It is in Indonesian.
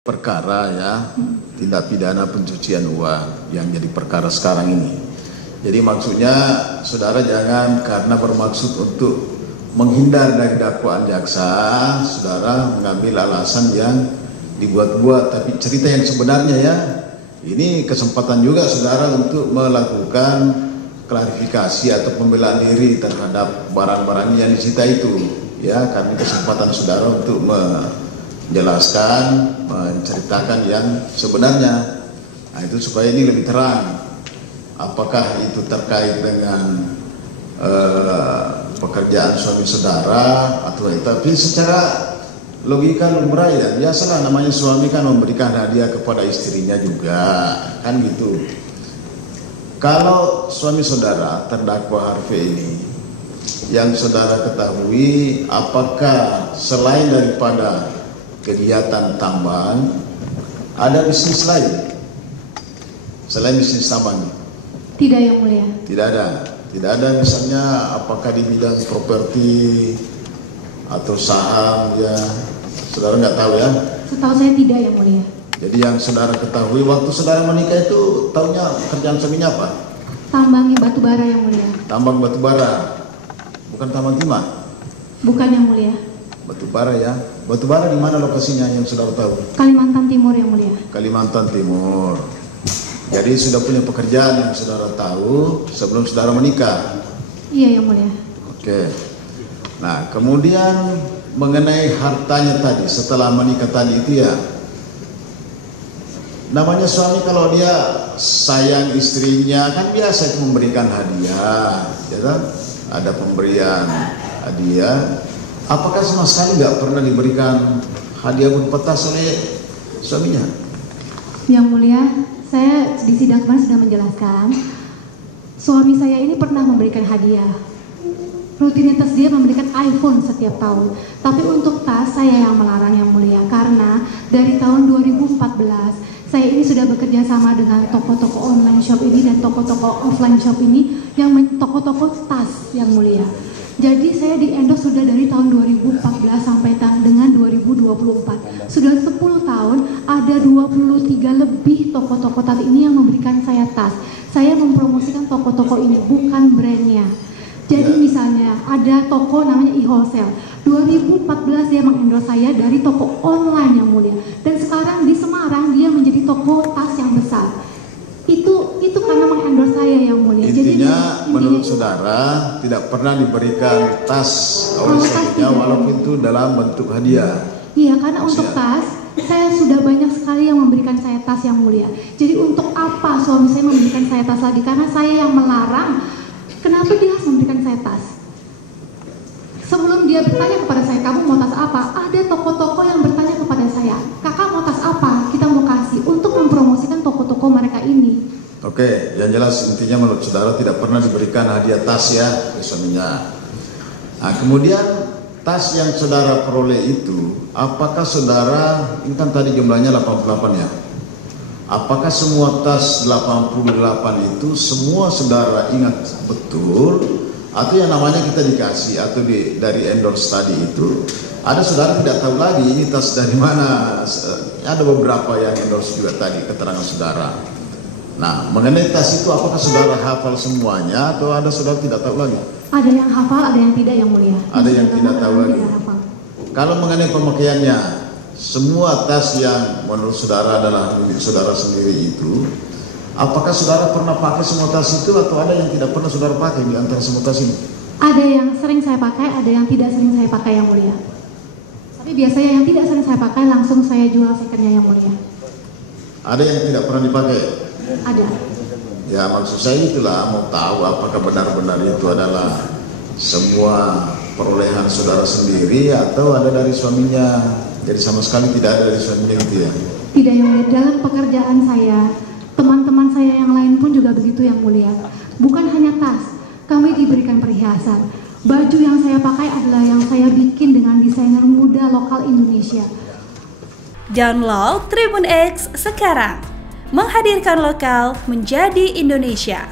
perkara ya, tindak pidana pencucian uang yang jadi perkara sekarang ini. Jadi maksudnya saudara jangan karena bermaksud untuk menghindar dari dakwaan jaksa, saudara mengambil alasan yang dibuat-buat, tapi cerita yang sebenarnya ya. Ini kesempatan juga saudara untuk melakukan klarifikasi atau pembelaan diri terhadap barang-barang yang disita itu, ya, karena kesempatan saudara untuk menjelaskan, menceritakan yang sebenarnya. Nah, itu supaya ini lebih terang. Apakah itu terkait dengan pekerjaan suami saudara atau itu, tapi secara logika lumrah ya biasalah, namanya suami kan memberikan hadiah kepada istrinya juga, kan gitu. Kalau suami saudara terdakwa Harvey ini yang saudara ketahui, apakah selain daripada kegiatan tambang ada bisnis lain selain bisnis tambang? Tidak, Yang Mulia. Tidak ada misalnya apakah di bidang properti atau saham ya, saudara nggak tahu ya? Setahu saya tidak, Yang Mulia. Jadi yang saudara ketahui waktu saudara menikah itu tahunya kerjaan suaminya apa? Tambangnya batu bara, Yang Mulia. Tambang batu bara, bukan tambang timah? Bukan, Yang Mulia. Batu bara ya. Batu bara di mana lokasinya yang saudara tahu? Kalimantan Timur, Yang Mulia. Kalimantan Timur. Jadi sudah punya pekerjaan yang saudara tahu sebelum saudara menikah? Iya, Yang Mulia. Oke. Nah, kemudian mengenai hartanya tadi setelah menikah tadi itu ya, namanya suami kalau dia sayang istrinya kan biasa itu memberikan hadiah, ya kan? Ada pemberian hadiah. Apakah sama sekali nggak pernah diberikan hadiah berupa tas oleh suaminya? Yang Mulia, saya di sidang kemarin sudah menjelaskan, suami saya ini pernah memberikan hadiah. Rutinitas dia memberikan iPhone setiap tahun. Tapi untuk tas saya yang melarang, Yang Mulia, karena dari tahun 2014 saya ini sudah bekerja sama dengan toko-toko online shop ini dan toko-toko offline shop ini yang toko-toko tas, Yang Mulia. Jadi saya di endorse sudah dari tahun 2014 sampai dengan 2024. Sudah 10 tahun, ada 23 lebih toko-toko tas ini yang memberikan saya tas. Saya mempromosikan toko-toko ini, bukan brandnya. Jadi misalnya ada toko namanya e-wholesale. 2014 dia mengendorse saya dari toko online, Yang Mulia. Dan sekarang di Semarang dia menjadi toko tas yang besar. Itu karena mengendorse saya, Yang Mulia. Intinya menurut saudara tidak pernah diberikan tas oleh suaminya walaupun itu dalam bentuk hadiah. Iya, karena untuk tas saya sudah banyak sekali yang memberikan saya tas, Yang Mulia. Jadi untuk apa suami saya memberikan saya tas lagi? Karena saya yang melarang. Kenapa dia harus memberikan saya tas? Sebelum dia bertanya kepada saya, kamu mau tas apa? Ada toko-toko yang bertanya kepada saya, kakak mau tas apa? Kita mau kasih untuk mempromosikan toko-toko mereka ini. Oke, yang jelas intinya menurut saudara tidak pernah diberikan hadiah tas ya ke suaminya. Nah, kemudian tas yang saudara peroleh itu, apakah saudara, ini kan tadi jumlahnya 88 ya, apakah semua tas 88 itu semua saudara ingat betul, atau yang namanya kita dikasih atau dari endorse tadi itu ada saudara tidak tahu lagi ini tas dari mana? Ada beberapa yang endorse juga tadi keterangan saudara. Nah, mengenai tas itu apakah saudara hafal semuanya atau ada saudara tidak tahu lagi? Ada yang hafal, ada yang tidak, Yang Mulia. Ada yang tidak tahu lagi. Kalau mengenai pemakaiannya, semua tas yang menurut saudara adalah milik saudara sendiri itu, apakah saudara pernah pakai semua tas itu atau ada yang tidak pernah saudara pakai di antara semua tas ini? Ada yang sering saya pakai, ada yang tidak sering saya pakai, Yang Mulia. Tapi biasanya yang tidak sering saya pakai langsung saya jual secondnya, Yang Mulia. Ada yang tidak pernah dipakai? Ada. Ya, maksud saya itulah mau tahu apakah benar-benar itu adalah semua perolehan saudara sendiri atau ada dari suaminya. Jadi sama sekali tidak ada dari suaminya gitu ya? Tidak, Yang Mulia. Dalam pekerjaan saya, teman-teman saya yang lain pun juga begitu, Yang Mulia. Bukan hanya tas, kami diberikan perhiasan. Baju yang saya pakai adalah yang saya bikin dengan desainer muda lokal Indonesia. Download Tribun X sekarang, menghadirkan lokal menjadi Indonesia.